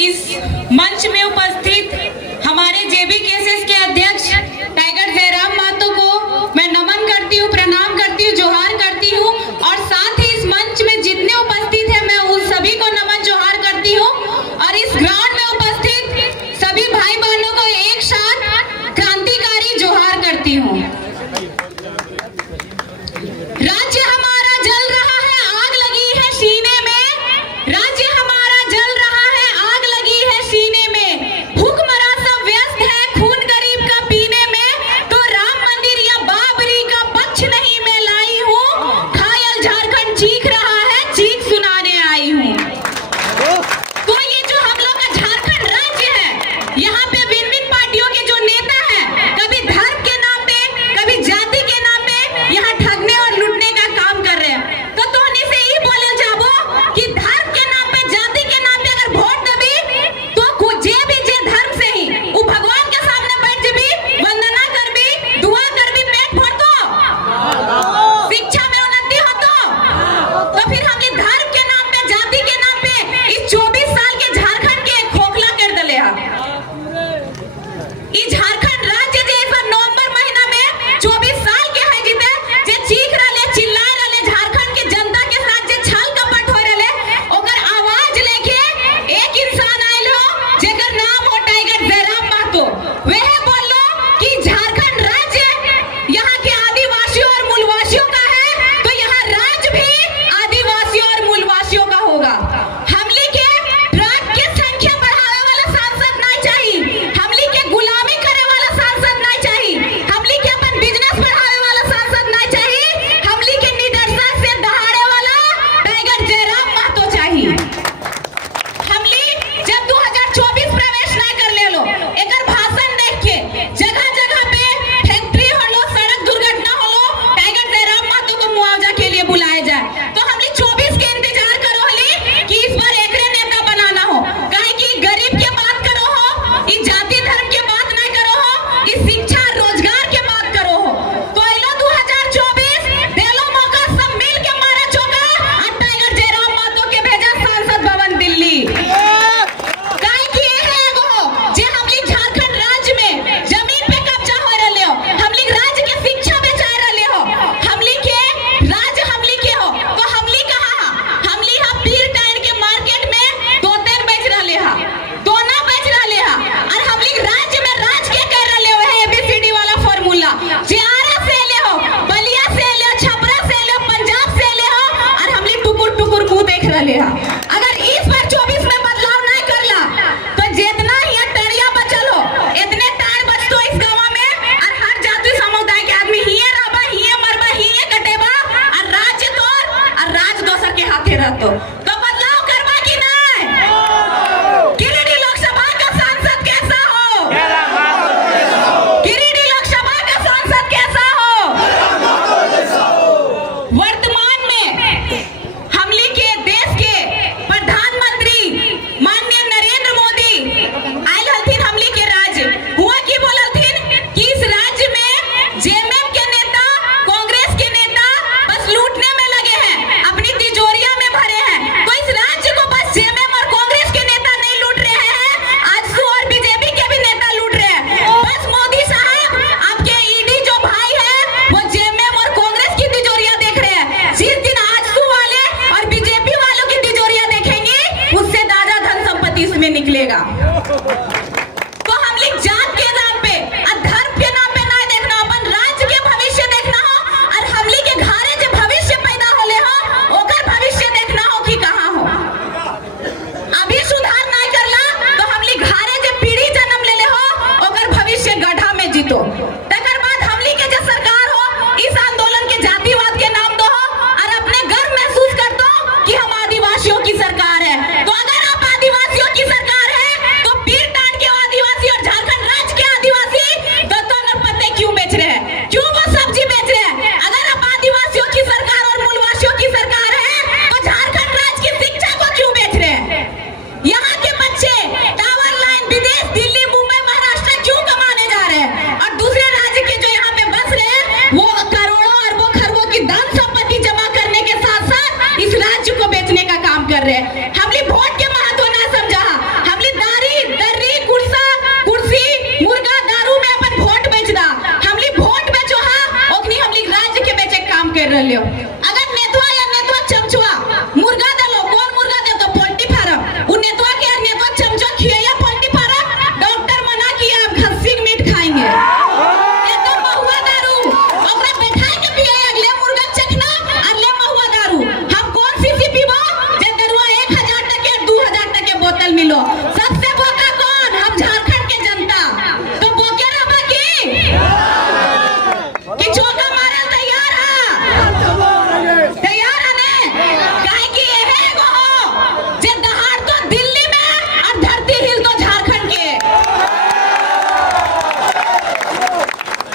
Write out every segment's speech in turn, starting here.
इस मंच में उपस्थित हमारे JBKSS के अध्यक्ष टाइगर जयराम महतो को मैं नमन करती हूँ, प्रणाम करती हूँ, जोहार करती हूँ और साथ ही इस मंच में जितने उपस्थित हैं मैं उन सभी को नमन जोहार करती हूँ और इस ग्राउंड में उपस्थित सभी भाई बहनों को एक साथ क्रांतिकारी जोहार करती हूँ। राज्य हमारा जल रहा है, आग लगी है सीने में। राज्य हमारा जल रहा है, आग लगी है सीने में। भूखमरा सब व्यस्त है खून गरीब का पीने में। तो राम मंदिर या बाबरी का पक्ष नहीं मैं लाई हूँ। घायल झारखंड चीख रहा है, चीख सुनाने आई हूँ। तो ये जो हम लोग का झारखंड राज्य है, यहाँ पे भिन्न भिन्न पार्टियों के जो नेता हैं, कभी धर्म के नाम पे, कभी जाति के नाम पे यहाँ ठगने और लूटने का काम कर रहे हैं। तो तोहनी से ही बोले जाबो कि धर्म के नाम पे, जाति के नाम पे अगर वोट देबी तो जे भी जे धर्म से ही वो भगवान के सामने बैठ जेबी, वंदना करबी, दुआ करबी, पेट भर दो, शिक्षा में उन्नति हो तो फिर हम धर्म के नाम पे, जाति के नाम पे इस 24 साल के झारखंड के खोखला कर दले है। इस झारखंड राज्य जे इस बार नवंबर महीना में 24 साल के है जीते, जे चीख रहे, चिल्ला रहे, झारखंड के जनता के साथ जे छल कपट हो रहे, ओकर आवाज लेके एक इंसान आयल हो जेकर नाम हो टाइगर जयराम महतो। वह बोलो कि झारखंड राज्य यहाँ के आदिवासियों और मूलवासियों का है, तो यहाँ राज्य भी आदिवासियों और मूलवासियों का होगा। हमली के ट्रक की संख्या बढ़ावे वाला सांसद नहीं चाहिए, हमली के गुलामी करे वाला सांसद नहीं चाहिए, हमली के अपन बिजनेस बढ़ावे वाला सांसद नहीं चाहिए, हमली के निदर्शन से दहाड़े वाला टाइगर जयराम महतो चाहिए। हमली जब 2024 प्रवेश नहीं कर ले लो, एकर भाषण देख के जगह जगह पे फैक्ट्री होलो, सड़क दुर्घटना होलो, टाइगर जयराम महतो को मुआवजा के लिए बुलाया जाए। तो हमली 24 के इंतजार करो हली कि इस बार एकरे नेता बनाना हो, काहे कि गरीब के बात करो हो, इस जाति धर्म के बात नहीं करो हो, इस शिक्षा रोजगार के बात करो हो। तो एलो 2024 देलो मौका, सब मिल के मारा चौका और टाइगर जयराम महतो के भेजा संसद भवन दिल्ली। काहे कि एहे एगो जे हमली झारखंड राज्य में जमीन पे कब्जा हो रहले हो, हमली राज्य के शिक्षा बेचा रहले हो, हमली के राज्य हमली के हो, तो हमली कहाँ हमली हम पीर टाइन के मार्केट में तोतेर बेच रहले हा, दोना बेच रहले हा और हमली राज्य में राज के कर रहले हो। ABCD वाला फार्मूला जे आरा से ले हो, बलिया से ले हो, छपरा से ले हो, पंजाब से ले हो और हमली टुकुर टुकुर मुंह देख रहले हा। अगर इस बार 24 में बदलाव नहीं करला तो जितना ही टड़िया बचल हो, इतने टाण बचतो इस गांव में और हर जाति समुदाय के आदमी हिये रहबा, हिये मरबा, हिये कटेबा और राज्य तोर और राज दोसर के हाथे रहतो। तो बदलाव करबा कि नहीं? गिरिडीह लोकसभा का सांसद कैसा हो? गिरिडीह लोकसभा का सांसद कैसा हो? वर्तमान में हमली के देश के प्रधानमंत्री माननीय नरेंद्र मोदी आयल हथिन हमली के राज्य। हुआ की बोलथिन कि इस राज्य में जेएमएम के नेता, कांग्रेस के नेता बस लूटने में लगे हैं, अपनी तिजोरियां में भरे हैं। तो इस राज्य को बस जेएमएम और कांग्रेस के नेता नहीं लूट रहे हैं, आजसू और बीजेपी के भी नेता लूट रहे हैं। बस मोदी साहब आपके ईडी जो भाई है वो जेएमएम और कांग्रेस की तिजोरियां देख रहे हैं। जिस दिन आजसू वाले और बीजेपी वालों की तिजोरियां देखेंगे, उससे ज्यादा धन संपत्ति इसमें निकलेगा। तो हम लोग जात के नाम पे और धर्म के नाम पे नहीं देखना, अपन राज्य के भविष्य देखना हो और हमली के घरे जो भविष्य पैदा होले हो ओकर भविष्य देखना हो कि कहाँ हो। अभी सुधार नहीं करला तो हमली घरे जो पीढ़ी जन्म लेले हो ओकर भविष्य गड्ढा में जीतो। तकर बाद हमली के जो सरकार हो, इस आंदोलन के जातिवाद के नाम दो और अपने गर्व महसूस कर दो कि हम आदिवासियों की सरकार है। तो अगर आप आदिवासियों की सरकार है तो पीर टाट के आदिवासी और झारखंड राज्य के आदिवासी दत्तों पत्ते क्यों बेच रहे हैं, क्यों वो सब्जी बेच रहे हैं? अगर आप आदिवासियों की सरकार और मूलवासियों की सरकार है तो झारखंड राज्य की शिक्षा को क्यों बेच रहे हैं? यहाँ के बच्चे टावर लाइन विदेश, दिल्ली, मुंबई, महाराष्ट्र क्यों कमाने जा रहे हैं और दूसरे राज्य के जो यहाँ पे बस रहे हैं वो करोड़ों अरबों खरबों की धन संपत्ति जमा करने के साथ साथ इस राज्य को बेचने का काम कर रहे हैं। हम वोट के महत्व ना समझा, हमली दारी दर्री कुर्सी मुर्गा दारू में अपन वोट बेच दा, हमली वोट बेचो हा ओखनी हमली राज्य के बेचे काम कर रहले हो। अगर नेतवा या नेतवा चमचुआ मुर्गा देलो, कौन मुर्गा दे तो पोल्ट्री फार्म, उ नेतवा के नेतवा चमचुआ खिया पोल्ट्री फार्म, डॉक्टर मना किया हम खस्सी का मीट खाएंगे। ये तो महुआ दारू ओकरा बैठा के पिए अगले मुर्गा चखना और ले महुआ दारू। हम कौन सी पीबो जे दरुआ 1000 टके 2000 टके बोतल मिलो। सबसे बोका कौन? हम झारखंड के जनता। तो बोके रहबा की चौका मारे तैयार है ने काहे कि एहे एगो हो जे दहाड़ तो दिल्ली में और धरती हिल तो झारखंड के।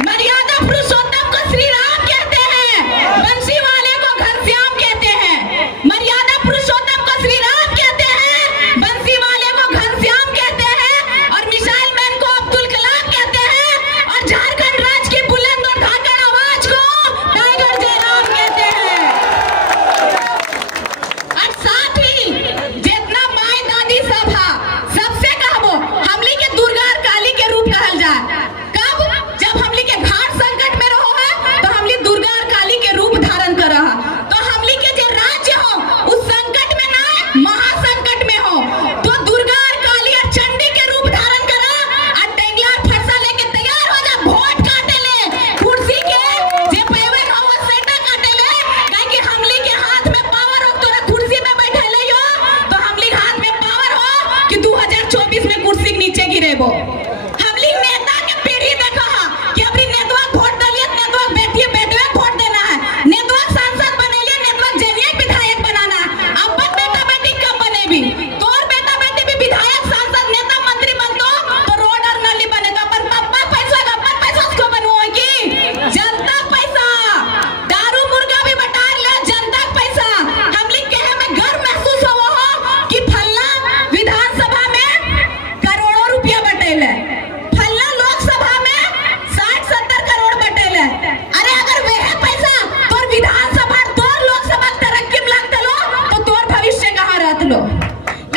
मर्यादा पुरुषोत्तम को श्री राम कहते हैं, बंसी वाले को घनश्याम कहते हैं। मर्यादा पुरुषोत्तम को श्री राम कहते हैं, बंसी वाले को घनश्याम कहते हैं, और मिसाइल मैन को अब्दुल कलाम कहते हैं, और झारखंड राज्य की बुलंद और धाकड़ आवाज को टाइगर जयराम कहते हैं। और साथ ही जितना माई दादी सब हा सबसे कहबो हमली के दुर्गा और काली के रूप कहल जाए। कब? जब हमली के घाट संकट में रहो है तो हमली दुर्गा और काली के रूप धारण कर रहा। तो हमली के जो राज्य हो उस संकट में ना महासंकट में हो तो दुर्गा और काली और चंडी के रूप धारण करा और टेंगला और फरसा लेके तैयार हो जा वोट काटे ले कुर्सी के जे पेवे हो वो सेटा काटे ले। काहे कि हमली के हाथ में पावर हो, तोरा कुर्सी में बैठे ले हो तो हमली के हाथ में पावर हो कि 2024 में कुर्सी के नीचे गिरेबो। हमली नेता के पीढ़ी देखा कि अपनी नेतवा वोट दलिए, नेतवा बेटिए बेटवे वोट देना है, नेतवा सांसद बनेलिए, नेतवा जेलिए विधायक बनाना है। अपन बेटा बेटी कब बनेबी? तोर बेटा बेटी भी विधायक सांसद नेता मंत्री बनतो तो रोड और नाली बनेगा, पर पप्पा पैसा अपन पैसा उसको बनवाओ की जनता पैसा। दारू मुर्गा भी बटार ले जनता पैसा। हमली कहे में गर्व महसूस हो कि फल्ला विधानसभा में करोड़ों रुपया बटेले, फल्ला लोकसभा में 60-70 करोड़ बटेले। अरे अगर वह पैसा तोर विधानसभा तोर लोकसभा तरक्की में लगत लो तो तोर भविष्य कहाँ रहत लो।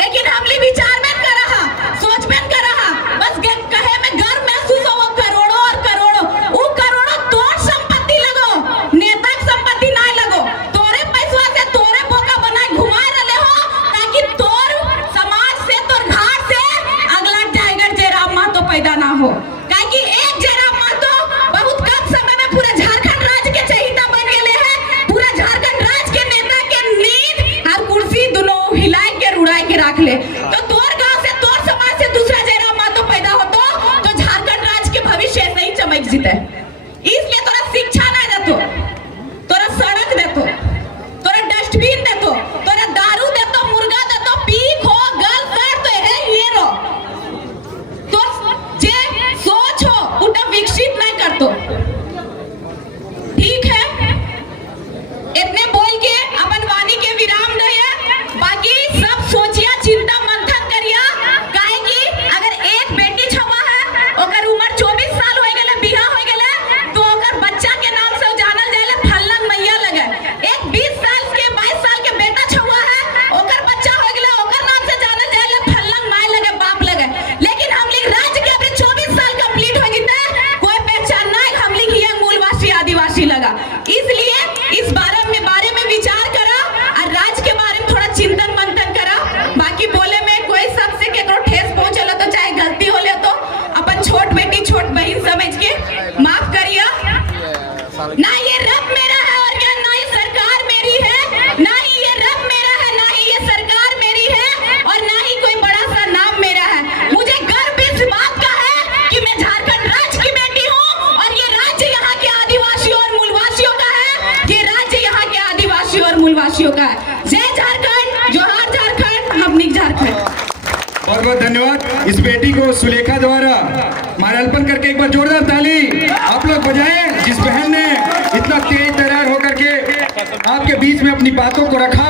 लेकिन हमली विचार में कर रहा, सोच में कर रहा, बस कहे में गर्व महसूस हो करोड़ों और करोड़ों। वो करोड़ों तोर संपत्ति लगो, नेता की संपत्ति ना लगो। तोरे पैसा से तोरे बोका बनाए घुमाए रहे हो ताकि तोर समाज से तोर घाट से अगला टाइगर जयराम महतो पैदा ना हो। काहे कि एक जयराम महतो बहुत कम समय में पूरा झारखंड राज्य के चहेता बन गेले हैं। पूरा झारखंड राज्य के नेता के नींद और कुर्सी दोनों हिलाए के रुड़ाए के रख ले। तो तोर गांव से तोर समाज से दूसरा जयराम महतो पैदा होतो तो झारखंड राज्य के भविष्य ऐसे ही चमक जीते। इसलिए तोरा शिक्षा ना देतो, तोरा सड़क देतो, तोरा डस्टबिन देतो, तोरा दारू देतो, मुर्गा देतो, पीक हो गल कर तो है ये रो तो जे सोच हो उटा विकसित नहीं करतो। ठीक है, इतने बोल के अपन वाणी के विराम दे। बाकी सब सोचिया चिंता मंथन करिया। काहे कि अगर एक बेटी छवा है ओकर उम्र 24 साल हो गेले, बियाह हो गेले तो ओकर बच्चा के नाम से जानल जाले फल्लन मैया लगे। एक 20 साल के 22 साल के बेटा छवा है ओकर बच्चा हो गेले, ओकर नाम से जानल जाले फल्लन माय लगे, बाप लगे। लेकिन हमली राज्य के अभी 24 साल कंप्लीट हो गए कोई पहचान नहीं हमली की मूलवासी आदिवासी लगा। इसलिए इस बारे में विचार करा और राज्य के बारे में थोड़ा चिंतन मंथन करा। बाकी बोले में कोई सबसे केकरो ठेस पहुंचल तो चाहे गलती होले तो अपन छोट बेटी छोट बहन समझ के माफ करिया। ना ये रब मेरा है और क्या ना ये सरकार मेरी है, ना ही ये रब मेरा है, ना ही ये सरकार मेरी है, और ना ही कोई बड़ा सा नाम मेरा है। मुझे गर्व इस बात का है कि मैं झारखंड राज्य की बेटी हूँ और ये राज्य यहाँ के आदिवासियों और मूलवासियों का है। ये राज्य यहाँ के आदिवासियों और मूलवासियों का है। जय झारखंड, जोहार झारखंड, हमनी झारखंड। बहुत बहुत धन्यवाद। इस बेटी को सुलेखा द्वारा माल्यार्पण करके एक बार जोरदार ताली आप लोग बजाएं, जिस बहन ने इतना तेज तर्रार होकर के आपके बीच में अपनी बातों को रखा।